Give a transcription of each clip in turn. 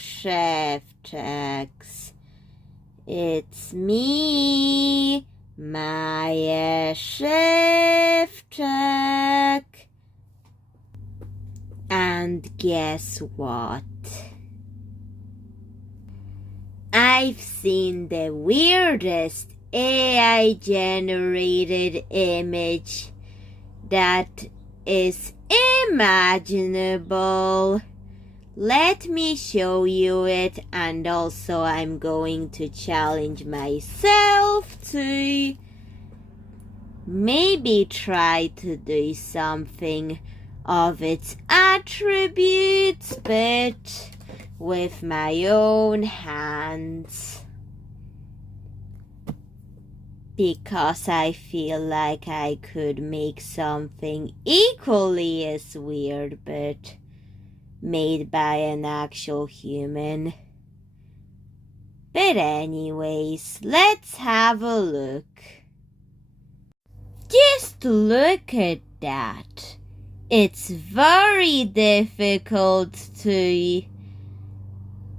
chef checks. It's me, Maja chef check. And guess what? I've seen the weirdest AI generated image that is imaginable. Let me show you it, and also I'm going to challenge myself to maybe try to do something of its attributes, but with my own hands, because I feel like I could make something equally as weird but made by an actual human. But anyways, let's have a look. Just look at that. It's very difficult to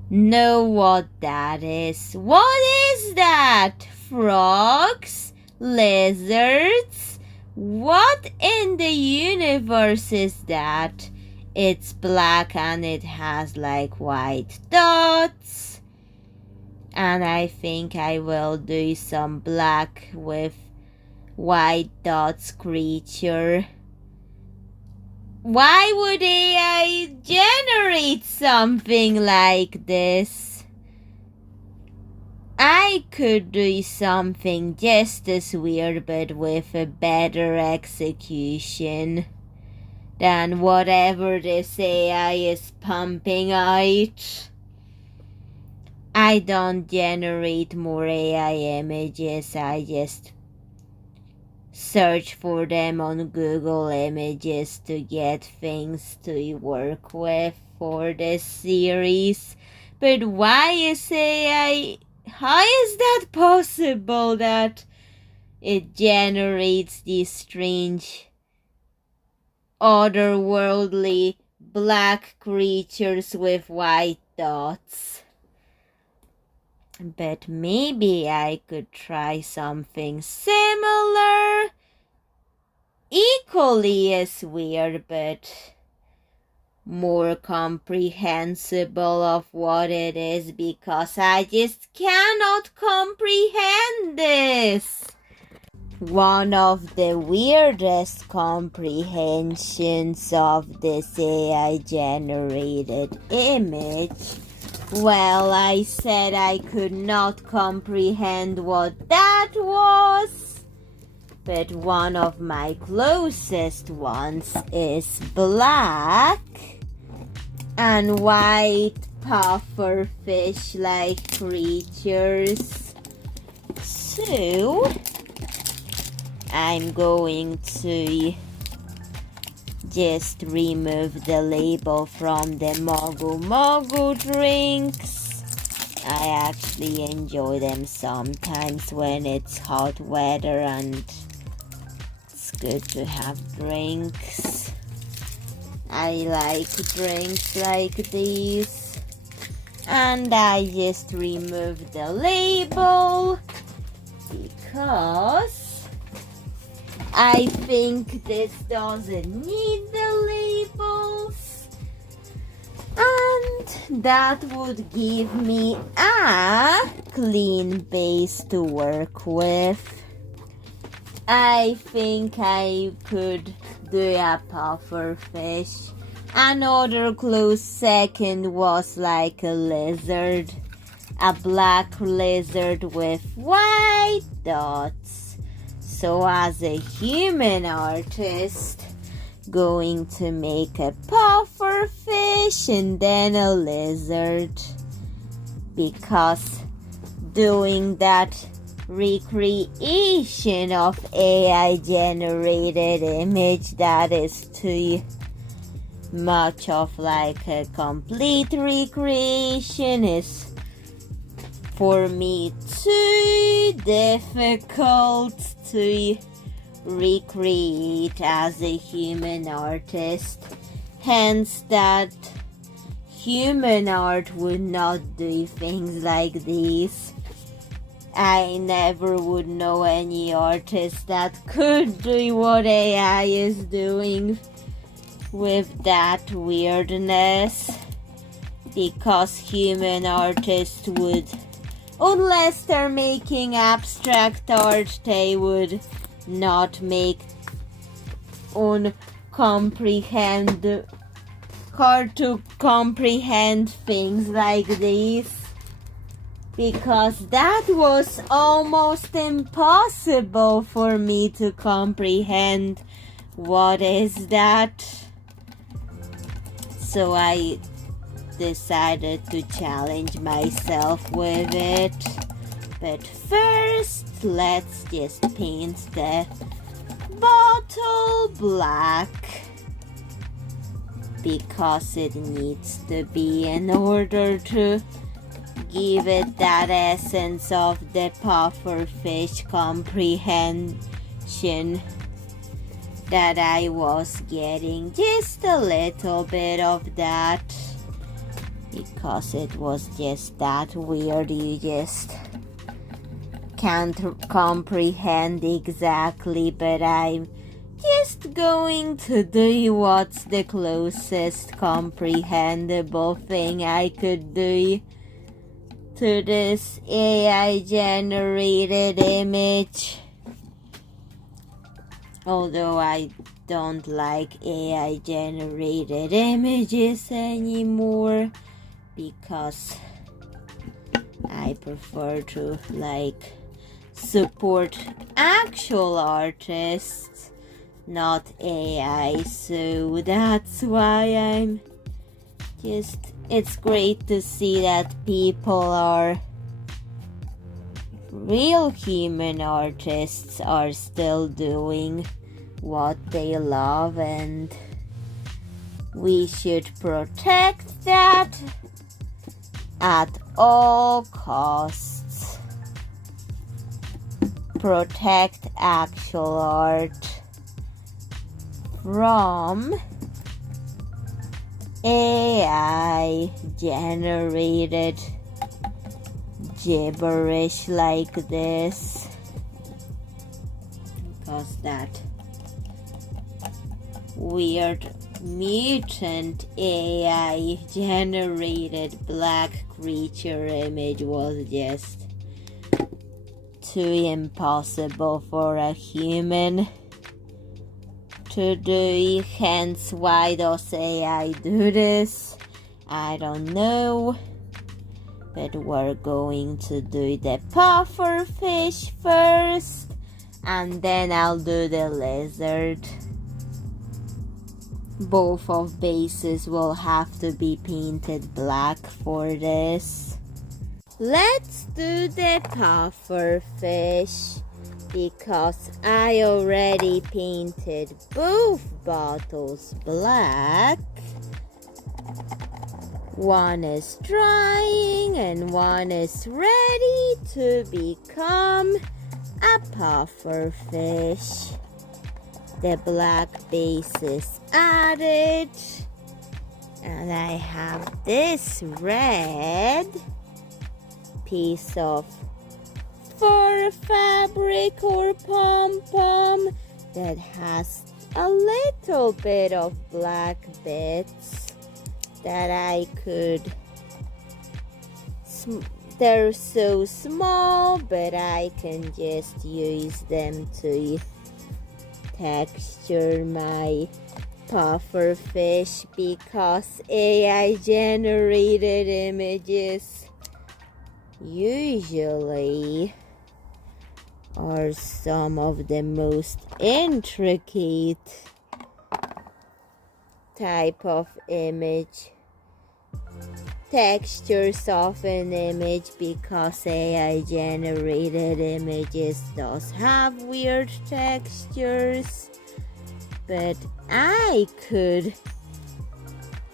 know what that is. What is that? Frogs? Lizards? What in the universe is that? It's black and it has like white dots. And I think I will do some black with white dots creature. Why would AI generate something like this? I could do something just as weird but with a better execution than whatever this AI is pumping out. I don't generate more AI images, I just search for them on Google Images to get things to work with for this series. But why is AI... How is that possible that it generates these strange, otherworldly black creatures with white dots? But maybe I could try something similar, equally as weird, but more comprehensible of what it is, because I just cannot comprehend this. One of the weirdest comprehensions of this AI generated image. Well, I said I could not comprehend what that was, but one of my closest ones is black and white pufferfish-like creatures. So, I'm going to just remove the label from the Mogu Mogu drinks. I actually enjoy them sometimes when it's hot weather and it's good to have drinks. I like drinks like these. And I just remove the label because I think this doesn't need the labels, and that would give me a clean base to work with. I think I could do a pufferfish. Another close second was like a lizard, a black lizard with white dots. So as a human artist, going to make a pufferfish and then a lizard, because doing that recreation of AI generated image, that is too much of like a complete recreation, is for me too difficult to recreate as a human artist. Hence that human art would not do things like this. I never would know any artist that could do what AI is doing with that weirdness, because human artists would, unless they're making abstract art, they would not make hard to comprehend things like this, because that was almost impossible for me to comprehend. What is that? So I decided to challenge myself with it. But first, let's just paint the bottle black, because it needs to be in order to give it that essence of the pufferfish comprehension that I was getting. Just a little bit of that, because it was just that weird. You just can't comprehend exactly, but I'm just going to do what's the closest comprehensible thing I could do to this AI generated image. Although I don't like AI generated images anymore, because I prefer to support actual artists, not AI. So that's why it's great to see that real human artists are still doing what they love, and we should protect that at all costs. Protect actual art from AI generated gibberish like this, because that weird mutant AI generated black creature image was just too impossible for a human to do. Hence, why does AI do this? I don't know. But we're going to do the pufferfish first, and then I'll do the lizard. Both of bases will have to be painted black for this. Let's do the pufferfish, because I already painted both bottles black. One is drying and one is ready to become a pufferfish. The black base is added, and I have this red piece of fur fabric or pom-pom that has a little bit of black bits that I could, they're so small, but I can just use them to texture my pufferfish, because AI generated images usually are some of the most intricate type of image, textures of an image, because AI generated images does have weird textures. But I could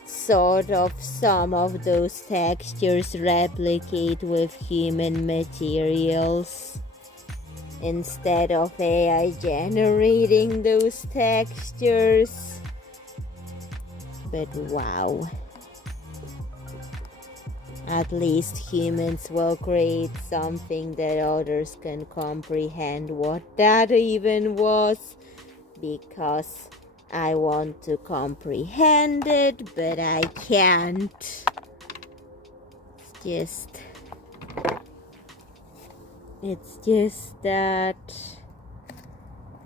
sort of some of those textures replicate with human materials, instead of AI generating those textures. But wow, At least humans will create something that others can comprehend what that even was, because I want to comprehend it, but I can't. It's just that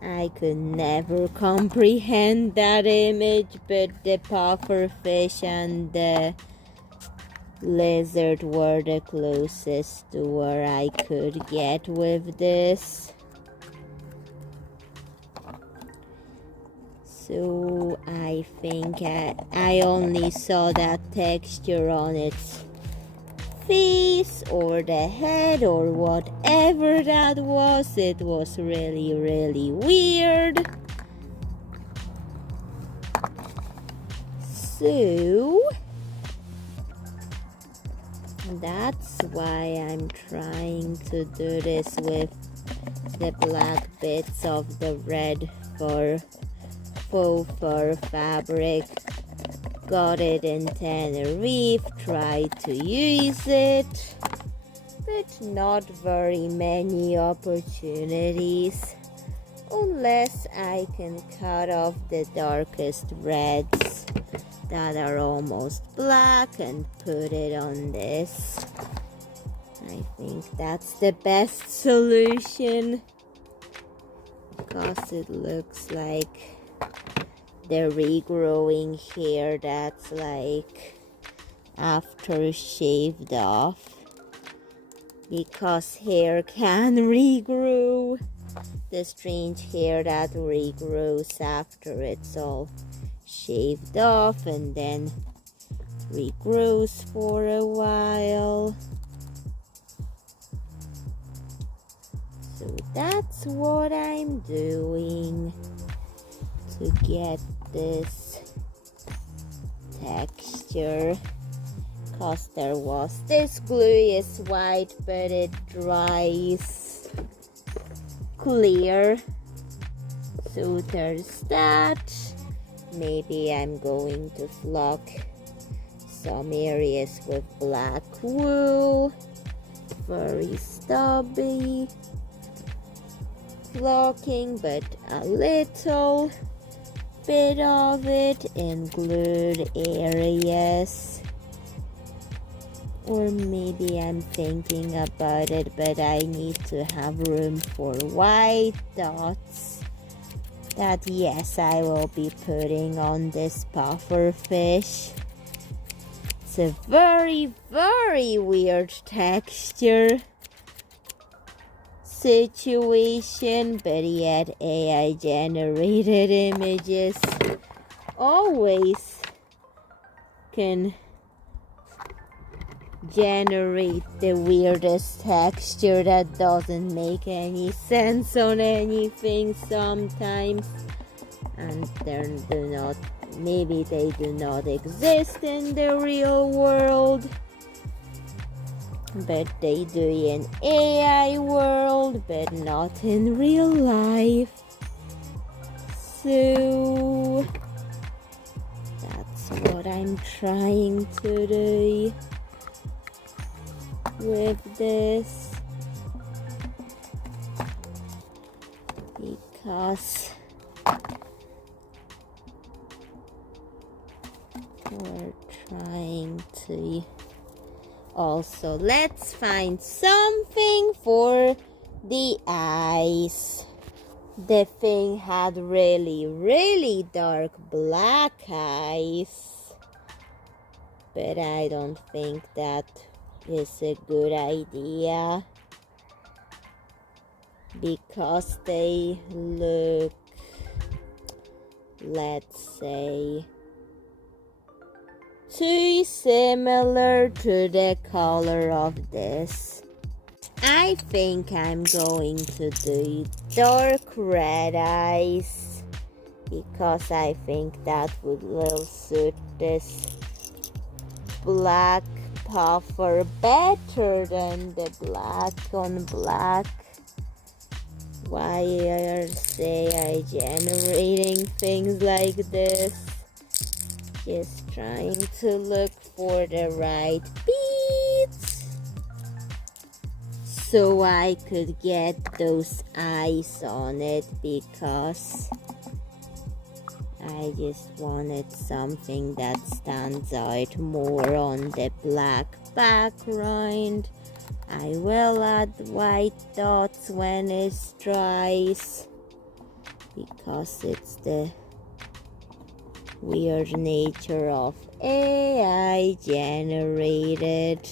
I could never comprehend that image, but the pufferfish and the lizard were the closest to where I could get with this. So I think I only saw that texture on its face or the head or whatever that was. It was really, really weird. So that's why I'm trying to do this with the black bits of the red faux fur fabric. Got it in Tenerife, tried to use it, but not very many opportunities, unless I can cut off the darkest reds that are almost black and put it on this. I think that's the best solution, because it looks like the regrowing hair that's like after shaved off, because hair can regrow. The strange hair that regrows after it's all shaved off and then regrows for a while. So that's what I'm doing to get this texture, cause there was this glue is white but it dries clear, so there's that. Maybe I'm going to flock some areas with black wool, very stubby flocking, but a little bit of it in glued areas. Or maybe I'm thinking about it, but I need to have room for white dots that, yes, I will be putting on this puffer fish. It's a very, very weird texture situation, but yet AI generated images always can generate the weirdest texture that doesn't make any sense on anything sometimes, and maybe they do not exist in the real world, but they do in AI world, but not in real life. So that's what I'm trying to do with this, because we're trying to also, let's find something for the eyes. The thing had really, really dark black eyes, but I don't think that is a good idea, because they look, let's say, too similar to the color of this. I think I'm going to do dark red eyes, because I think that will suit this black puffer better than the black on black. Why are AI generating things like this? Just trying to look for the right piece. so I could get those eyes on it, because I just wanted something that stands out more on the black background. I will add white dots when it dries, because it's the weird nature of AI generated.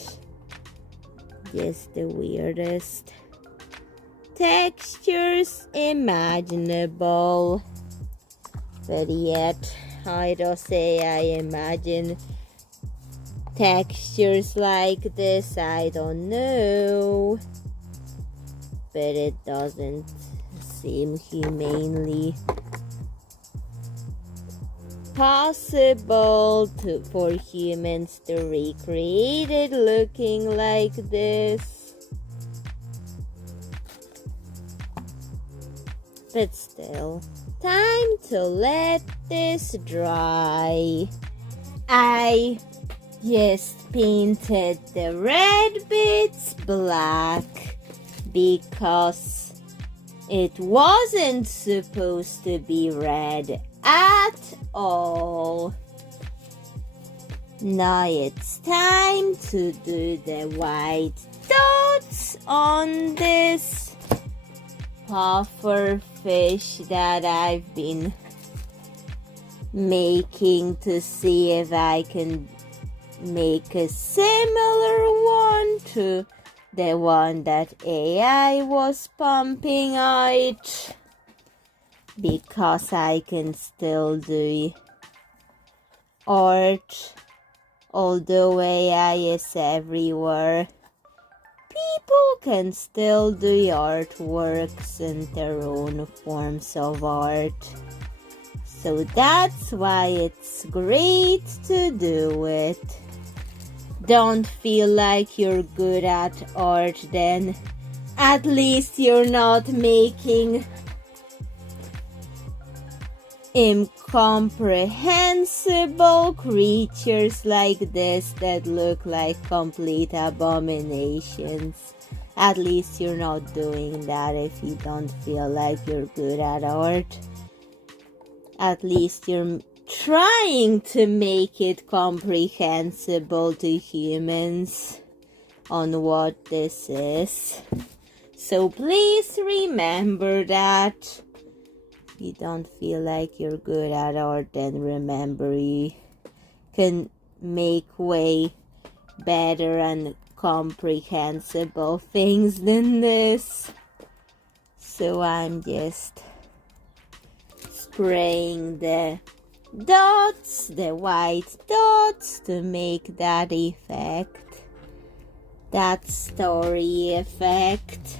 Just the weirdest textures imaginable. But yet, how does AI imagine textures like this? I don't know. But it doesn't seem humanely possible for humans to recreate it looking like this. But still, time to let this dry. I just painted the red bits black because it wasn't supposed to be red at all. Now it's time to do the white dots on this puffer fish that I've been making to see if I can make a similar one to the one that AI was pumping out, because I can still do art. Although AI is everywhere, people can still do artworks and their own forms of art. So that's why it's great to do it. Don't feel like you're good at art then. At least you're not making incomprehensible creatures like this that look like complete abominations. At least you're not doing that if you don't feel like you're good at art. At least you're trying to make it comprehensible to humans on what this is. So please remember that. If you don't feel like you're good at art, then remember you can make way better and comprehensible things than this. So I'm just spraying the dots, the white dots, to make that effect, that story effect,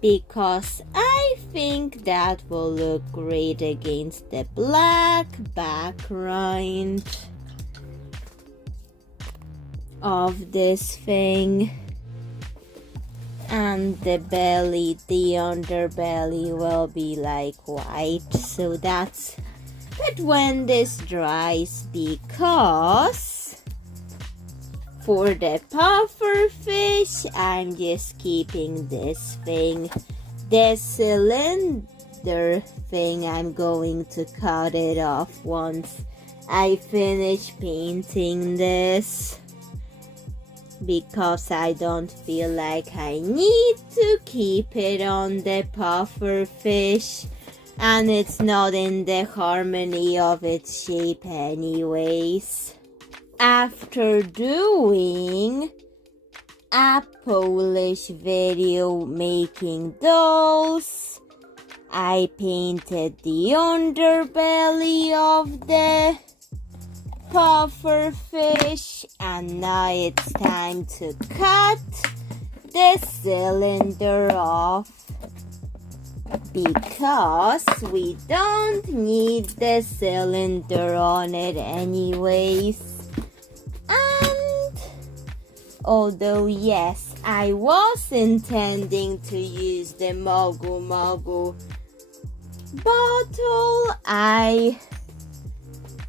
because I think that will look great against the black background of this thing. And the belly, the underbelly will be like white. So that's, but when this dries, because for the puffer fish, I'm just keeping this thing. The cylinder thing, I'm going to cut it off once I finish painting this, because I don't feel like I need to keep it on the puffer fish, and it's not in the harmony of its shape anyways. After doing a Polish video making dolls, I painted the underbelly of the puffer fish, and now it's time to cut the cylinder off, because we don't need the cylinder on it anyways. And although yes, I was intending to use the Mogu Mogu bottle, I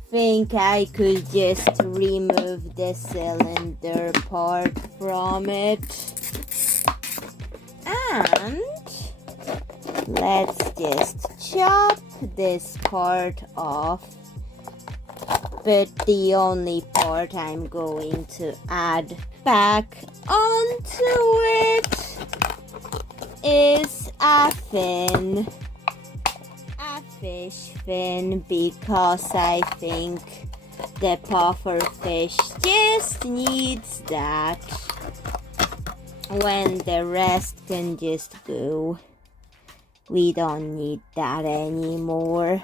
think I could just remove the cylinder part from it. And let's just chop this part off. But the only part I'm going to add back onto it is a fin. A fish fin, because I think the puffer fish just needs that. When the rest can just go. We don't need that anymore.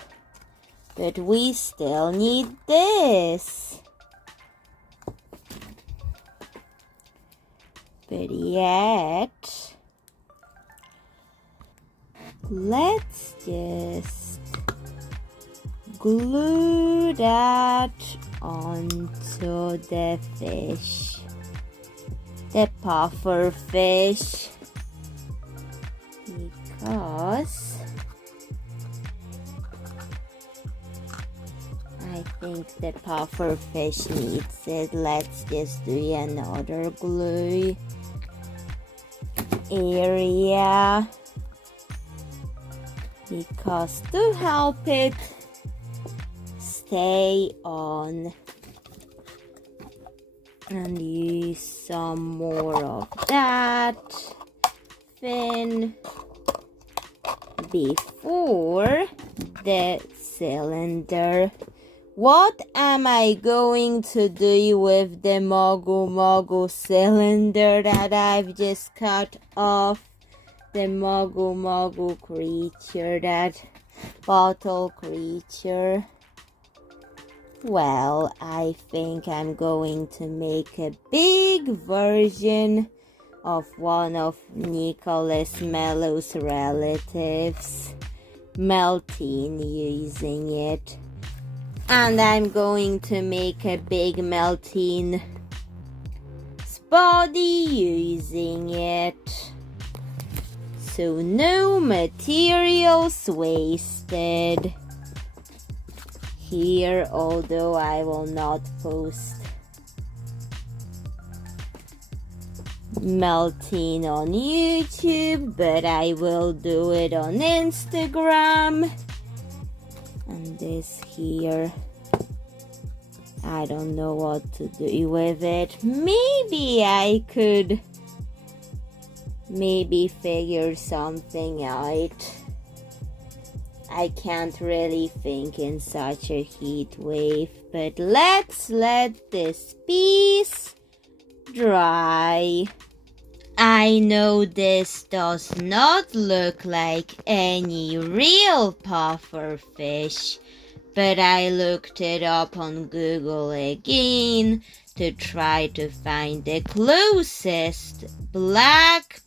But we still need this. But yet, let's just glue that onto the fish. The puffer fish. Because I think the puffer fish needs it. Let's just do another glue area, because to help it stay on, and use some more of that fin before the cylinder. What am I going to do with the Mogu cylinder that I've just cut off? The Mogu creature, that bottle creature. Well, I think I'm going to make a big version of one of Nicholas Mellow's relatives, Meltine, using it. And I'm going to make a big Meltine body using it. So no materials wasted here, although I will not post Meltine on YouTube, but I will do it on Instagram. And this here, I don't know what to do with it. Maybe I could figure something out. I can't really think in such a heat wave, but let's let this piece dry. I know this does not look like any real puffer fish, but I looked it up on Google again to try to find the closest black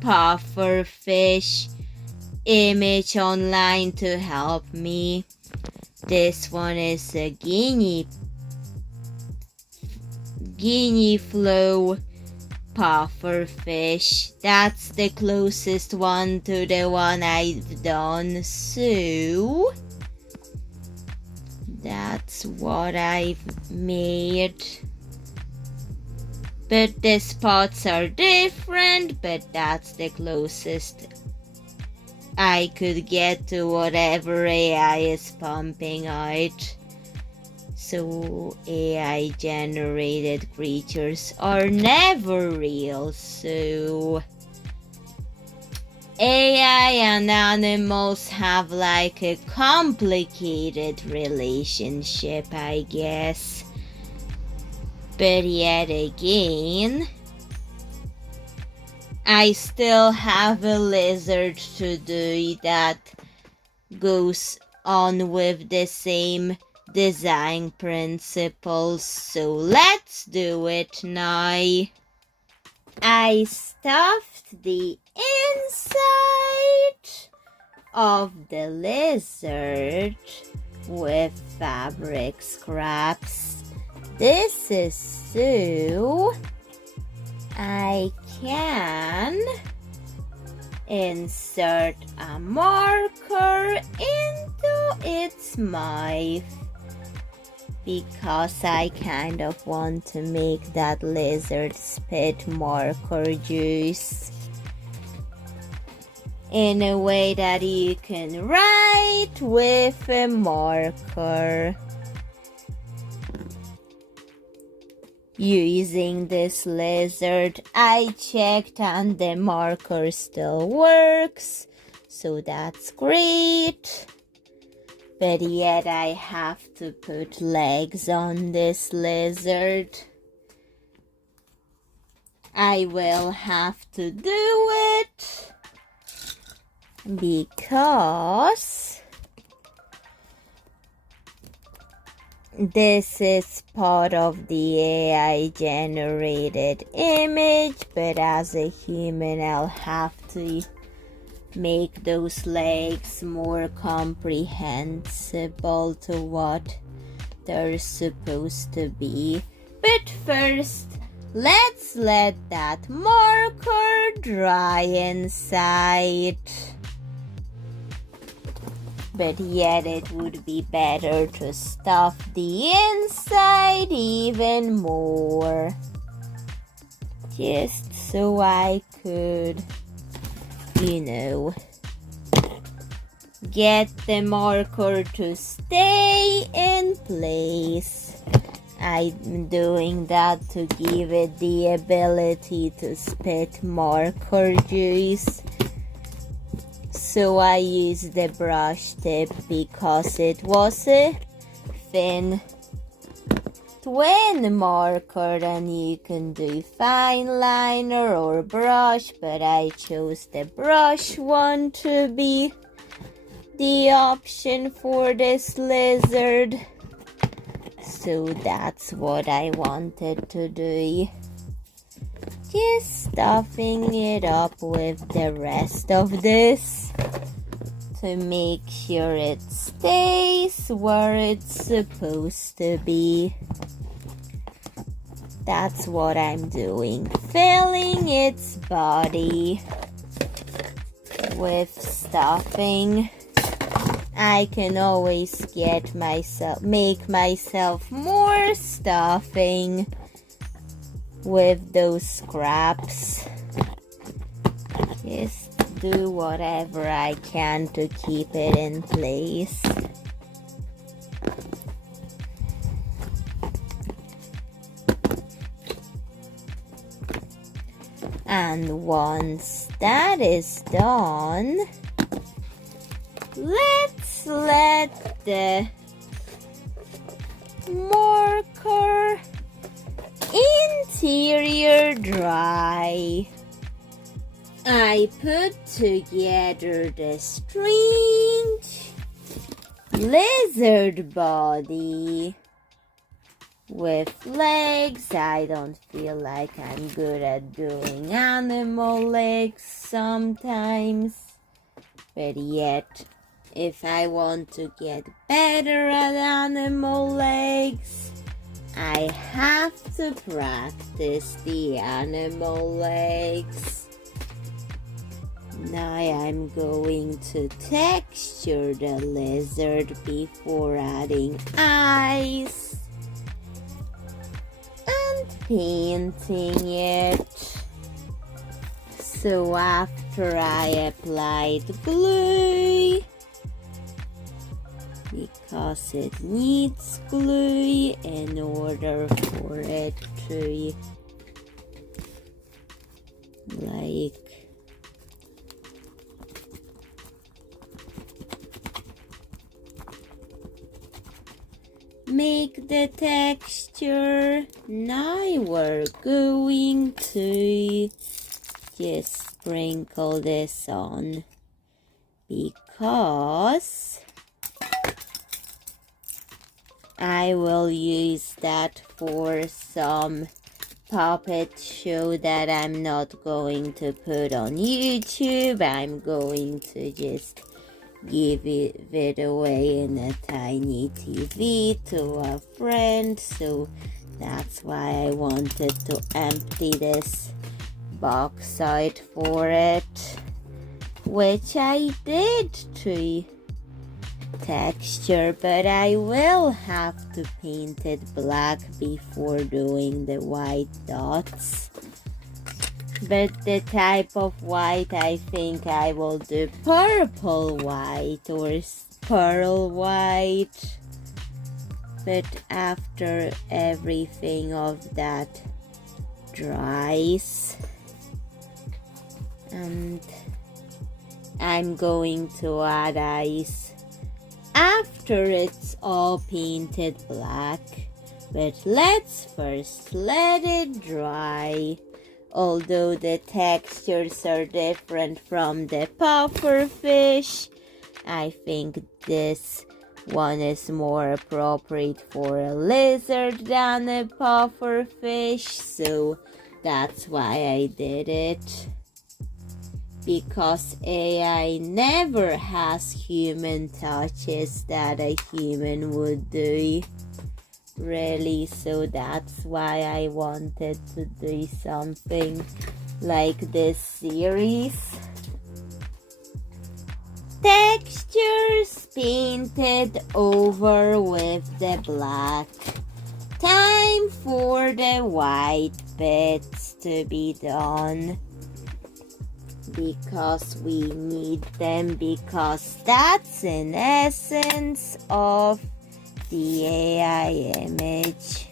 puffer fish image online to help me. This one is a guinea flow puffer fish. That's the closest one to the one I've done, so that's what I've made. But the spots are different, but that's the closest I could get to whatever AI is pumping out. So AI generated creatures are never real, so AI and animals have like a complicated relationship, I guess. But yet again, I still have a lizard to do that goes on with the same design principles, so let's do it now. I stuffed the inside of the lizard with fabric scraps. This is so I can insert a marker into its mouth, because I kind of want to make that lizard spit marker juice. in a way that you can write with a marker. Using this lizard, I checked and the marker still works, so that's great. But yet I have to put legs on this lizard. I will have to do it because this is part of the AI generated image, but as a human I'll have to make those legs more comprehensible to what they're supposed to be. But first, let's let that marker dry inside. But yet it would be better to stuff the inside even more, just so I could, get the marker to stay in place. I'm doing that to give it the ability to spit marker juice. So I used the brush tip because it was a thin twin marker, and you can do fine liner or brush, but I chose the brush one to be the option for this lizard. So that's what I wanted to do. Just stuffing it up with the rest of this to make sure it stays where it's supposed to be. That's what I'm doing, filling its body with stuffing. I can always make myself more stuffing with those scraps. Just do whatever I can to keep it in place. And once that is done, let's let the marker interior dry. I put together the strange lizard body with legs. I don't feel like I'm good at doing animal legs sometimes, but yet if I want to get better at animal legs, I have to practice the animal legs. Now I'm going to texture the lizard before adding eyes and painting it. So after I applied glue, because it needs glue in order for it to make the texture. Now we're going to just sprinkle this on because I will use that for some puppet show that I'm not going to put on YouTube. I'm going to just give it away in a tiny TV to a friend. So that's why I wanted to empty this box out for it, which I did to texture, but I will have to paint it black before doing the white dots. But the type of white, I think I will do purple white or pearl white. But after everything of that dries, and I'm going to add ice after it's all painted black. But let's first let it dry. Although the textures are different from the puffer fish, I think this one is more appropriate for a lizard than a puffer fish, so that's why I did it. Because AI never has human touches that a human would do. Really, so that's why I wanted to do something like this series. Textures painted over with the black. Time for the white bits to be done. Because we need them, because that's in essence of the AI image.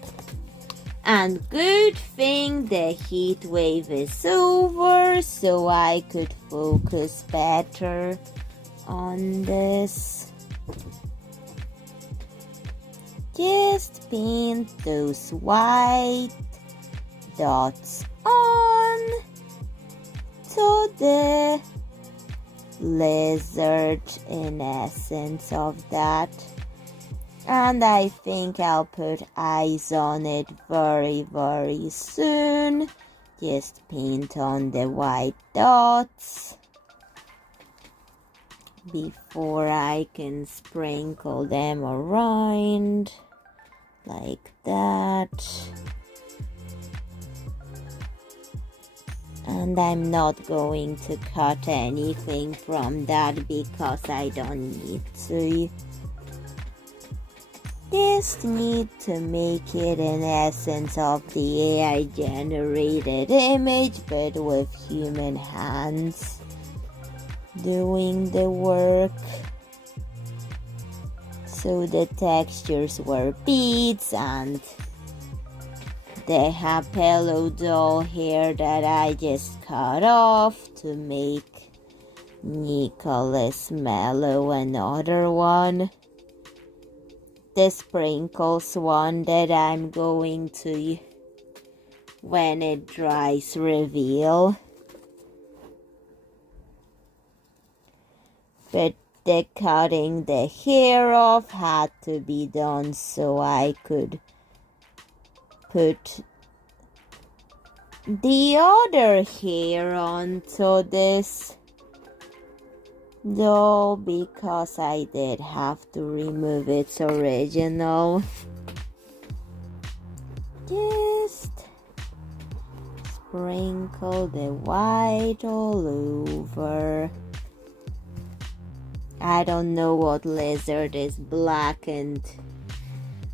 And good thing the heat wave is over, so I could focus better on this. Just paint those white dots on to the lizard in essence of that. And I think I'll put eyes on it very, very soon. Just paint on the white dots before I can sprinkle them around like that. And I'm not going to cut anything from that because I don't need to. Just need to make it in essence of the AI generated image, but with human hands doing the work. So the textures were beads, and they have pillow doll hair that I just cut off to make Nicholas Mellow another one. The sprinkles one that I'm going to, when it dries, reveal. But the cutting the hair off had to be done so I could put the other hair onto this doll because I did have to remove its original. Just sprinkle the white all over. I don't know what lizard is black and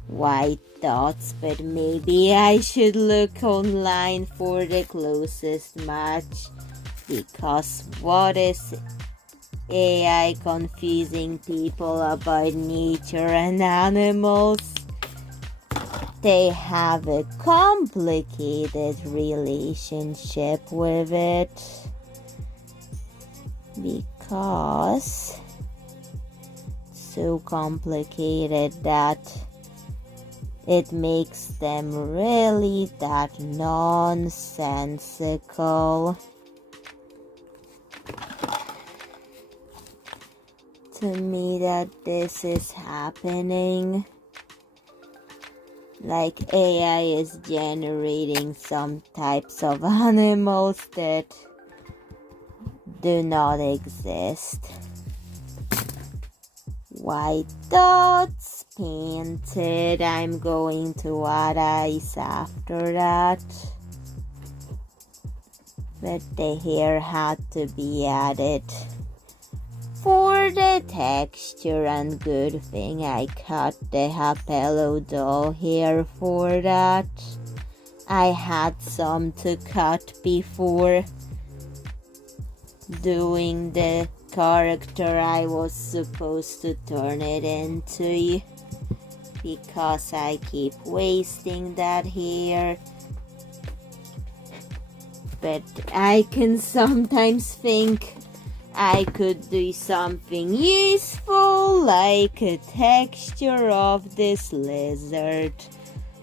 white dots, but maybe I should look online for the closest match, because what is AI confusing people about nature and animals? They have a complicated relationship with it, because so complicated that it makes them really that nonsensical. To me, that this is happening. Like AI is generating some types of animals that do not exist. White dots painted. I'm going to add eyes after that. But the hair had to be added for the texture, and good thing I cut the Hapello doll hair for that. I had some to cut before doing the character I was supposed to turn it into, because I keep wasting that hair. But I can sometimes think I could do something useful, like a texture of this lizard.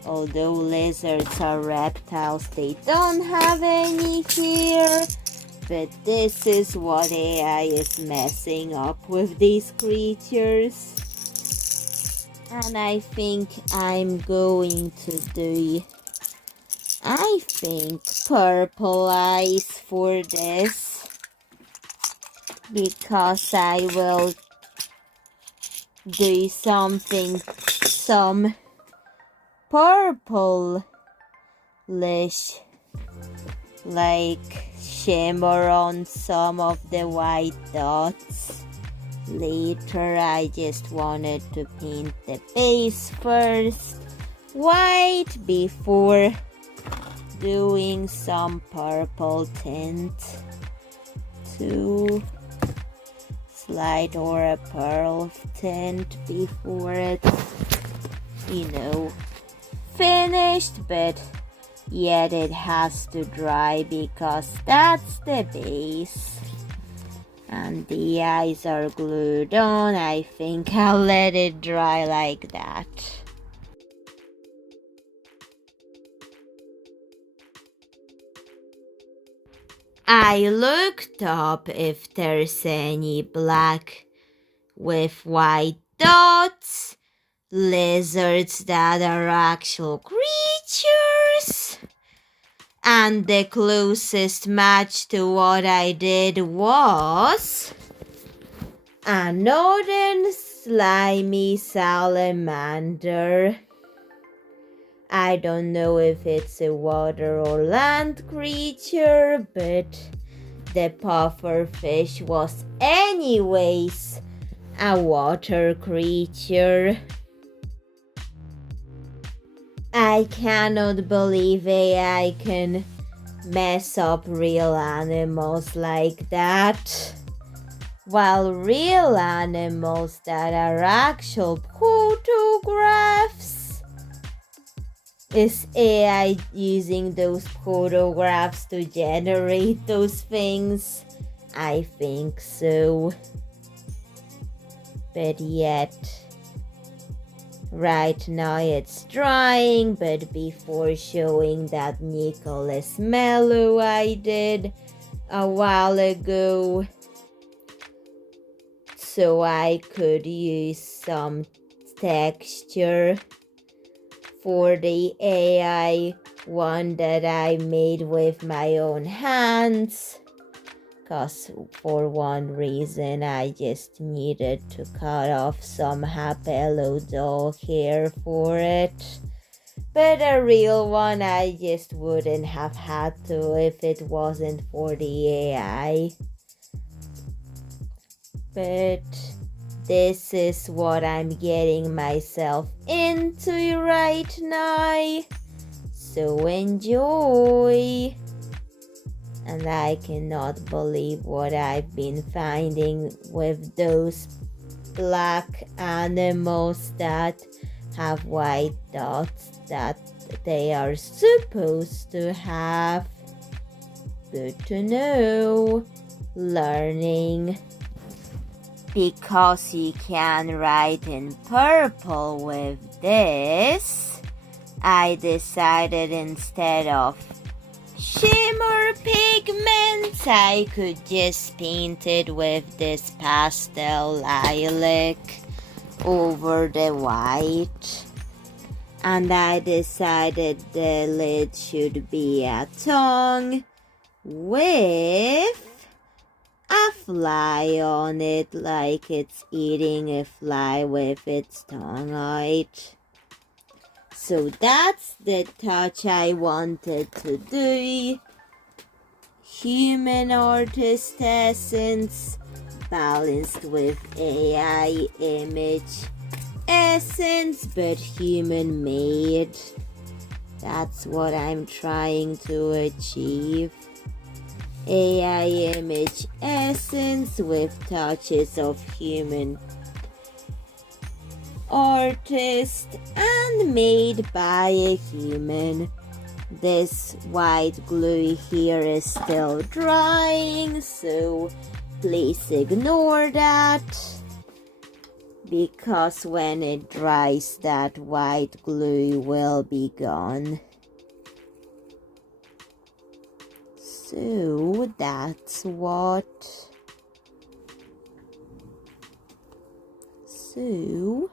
Although lizards are reptiles, they don't have any hair. But this is what AI is messing up with these creatures. And I think I'm going to do, purple eyes for this, because I will do some purplish, like shimmer on some of the white dots. Later I just wanted to paint the base first white before doing some purple tint to slide, or a pearl tint before it's, finished. But yet it has to dry, because that's the base. And the eyes are glued on. I think I'll let it dry like that. I looked up if there's any black with white dots lizards that are actual creatures. And the closest match to what I did was a northern slimy salamander. I don't know if it's a water or land creature, but the puffer fish was anyways a water creature. I cannot believe AI can mess up real animals like that, while real animals that are actual photographs, is AI using those photographs to generate those things? I think so. But yet, right now it's drying, but before showing that Nicholas Mellow I did a while ago, so I could use some texture for the AI one that I made with my own hands, because for one reason I just needed to cut off some Hapello doll hair for it. But a real one I just wouldn't have had to if it wasn't for the AI. But this is what I'm getting myself into right now. So enjoy. And I cannot believe what I've been finding with those black animals that have white dots that they are supposed to have. Good to know. Learning. Because you can write in purple with this, I decided instead of shimmer pigments, I could just paint it with this pastel lilac over the white. And I decided the lid should be a tongue with a fly on it, like it's eating a fly with its tongue out. So that's the touch I wanted to do. Human artist essence balanced with AI image essence, but human made. That's what I'm trying to achieve. AI image essence with touches of human artist and made by a human. This white glue here is still drying, so please ignore that, because when it dries, that white glue will be gone. So that's what. So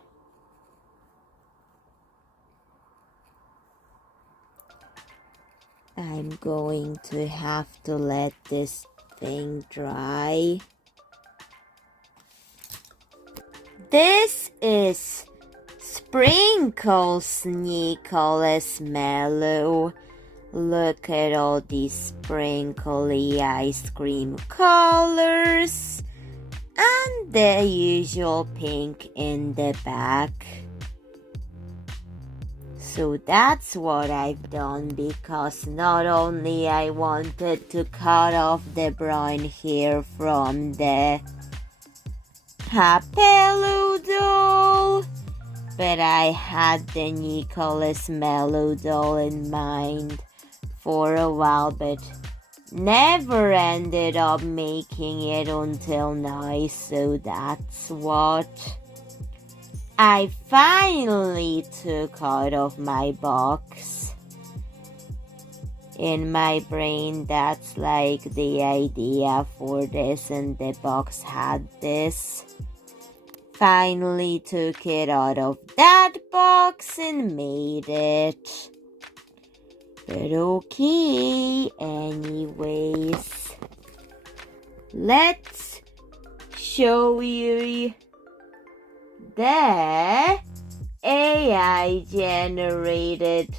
I'm going to have to let this thing dry. This is Sprinkles Nicholas Mellow. Look at all these sprinkly ice cream colors and the usual pink in the back. So that's what I've done, because not only I wanted to cut off the brown hair from the Capello doll, but I had the Nicholas Mellow doll in mind for a while, but never ended up making it until now, so that's what I finally took out of my box. In my brain, that's like the idea for this, and the box had this. Finally took it out of that box and made it. But okay, anyways, let's show you the AI generated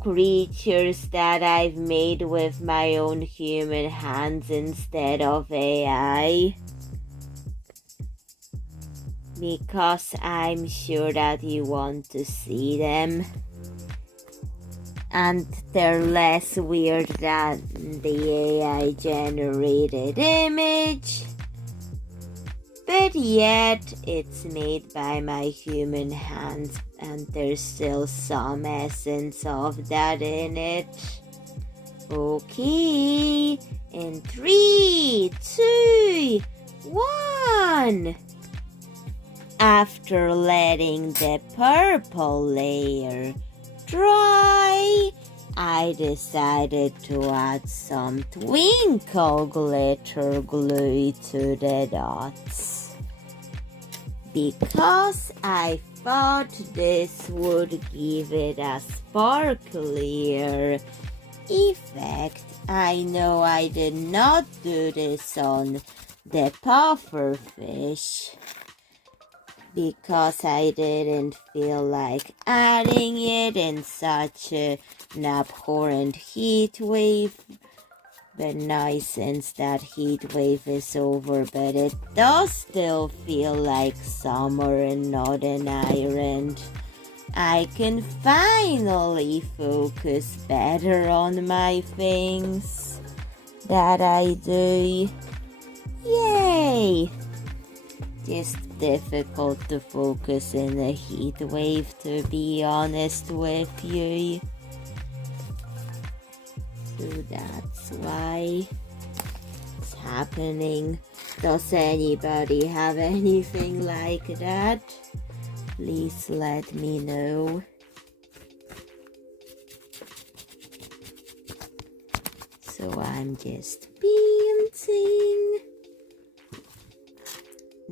creatures that I've made with my own human hands instead of AI, because I'm sure that you want to see them, and they're less weird than the AI generated image, but yet it's made by my human hands, and there's still some essence of that in it. Okay, in 3, 2, 1. After letting the purple layer dry, I decided to add some twinkle glitter glue to the dots, because I thought this would give it a sparklier effect. I know I did not do this on the puffer fish, because I didn't feel like adding it in such an abhorrent heat wave. But now, since that heat wave is over, but it does still feel like summer in Northern Ireland, I can finally focus better on my things that I do. Yay! Just difficult to focus in a heat wave, to be honest with you. So that's why it's happening. Does anybody have anything like that? Please let me know. So I'm just painting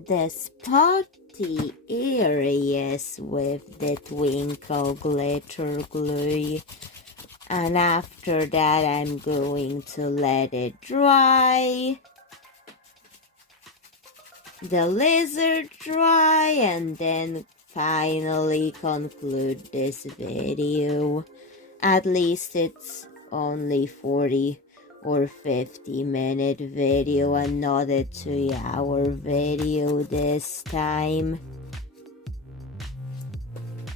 the spotty areas with the twinkle glitter glue, and after that I'm going to let it dry, the lizard dry, and then finally conclude this video. At least it's only 40 or 50-minute video and not a 2-hour video this time.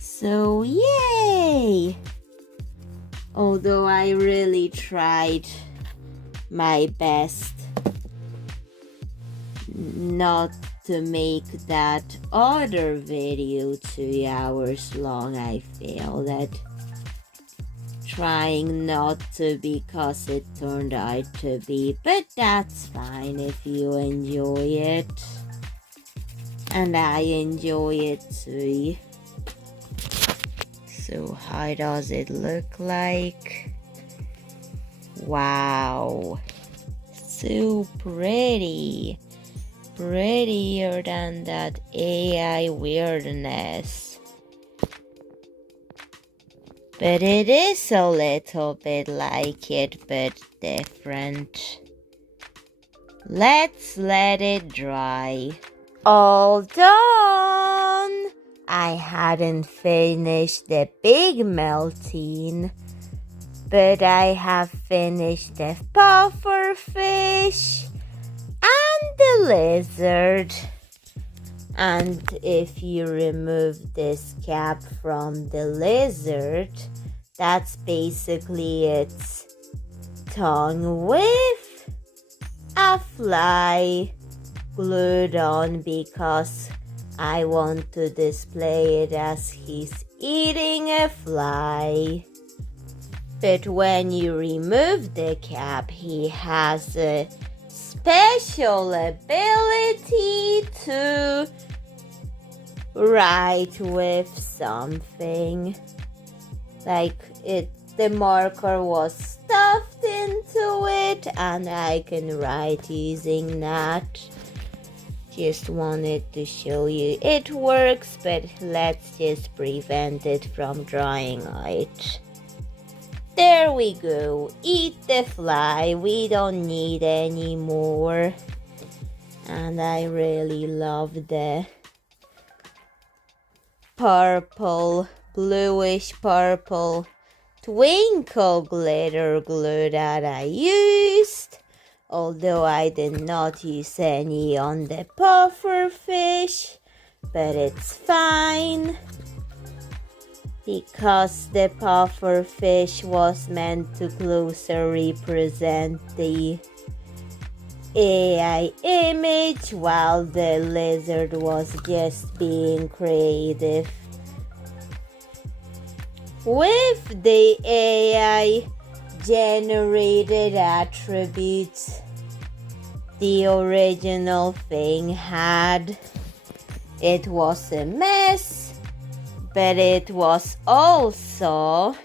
So yay! Although I really tried my best not to make that other video 2 hours long. I failed at trying not to because it turned out to be, but that's fine if you enjoy it. And I enjoy it too. So how does it look like? Wow, so pretty. Prettier than that AI weirdness. But it is a little bit like it, but different. Let's let it dry. All done! I hadn't finished the big melting, but I have finished the puffer fish and the lizard. And if you remove this cap from the lizard, that's basically its tongue with a fly glued on, because I want to display it as he's eating a fly. But when you remove the cap, he has a special ability to write with something. Like the marker was stuffed into it and I can write using that. Just wanted to show you it works, but let's just prevent it from drying out. There we go. Eat the fly. We don't need any more. And I really love the purple, bluish purple twinkle glitter glue that I used. Although I did not use any on the puffer fish, but it's fine, because the puffer fish was meant to closer represent the AI image, while the lizard was just being creative with the AI generated attributes the original thing had. It was a mess, but it was also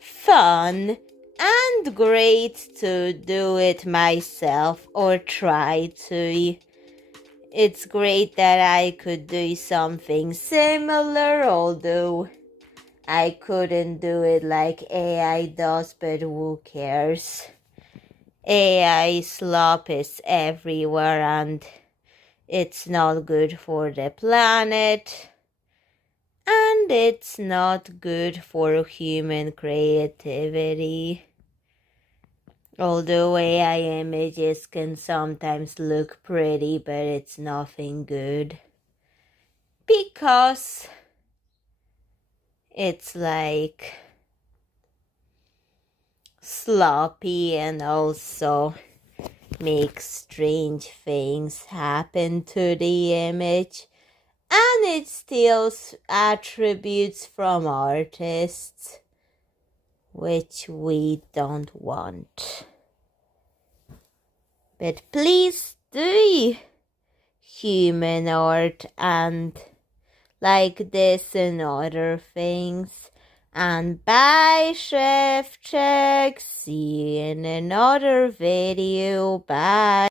fun and great to do it myself, or try to. It's great that I could do something similar, although I couldn't do it like AI does, but who cares? AI slop is everywhere and it's not good for the planet. And it's not good for human creativity. Although AI images can sometimes look pretty, but it's nothing good. Because it's like sloppy and also makes strange things happen to the image. And it steals attributes from artists, which we don't want. But please do human art and like this and other things. And bye, Chef Check. See you in another video. Bye.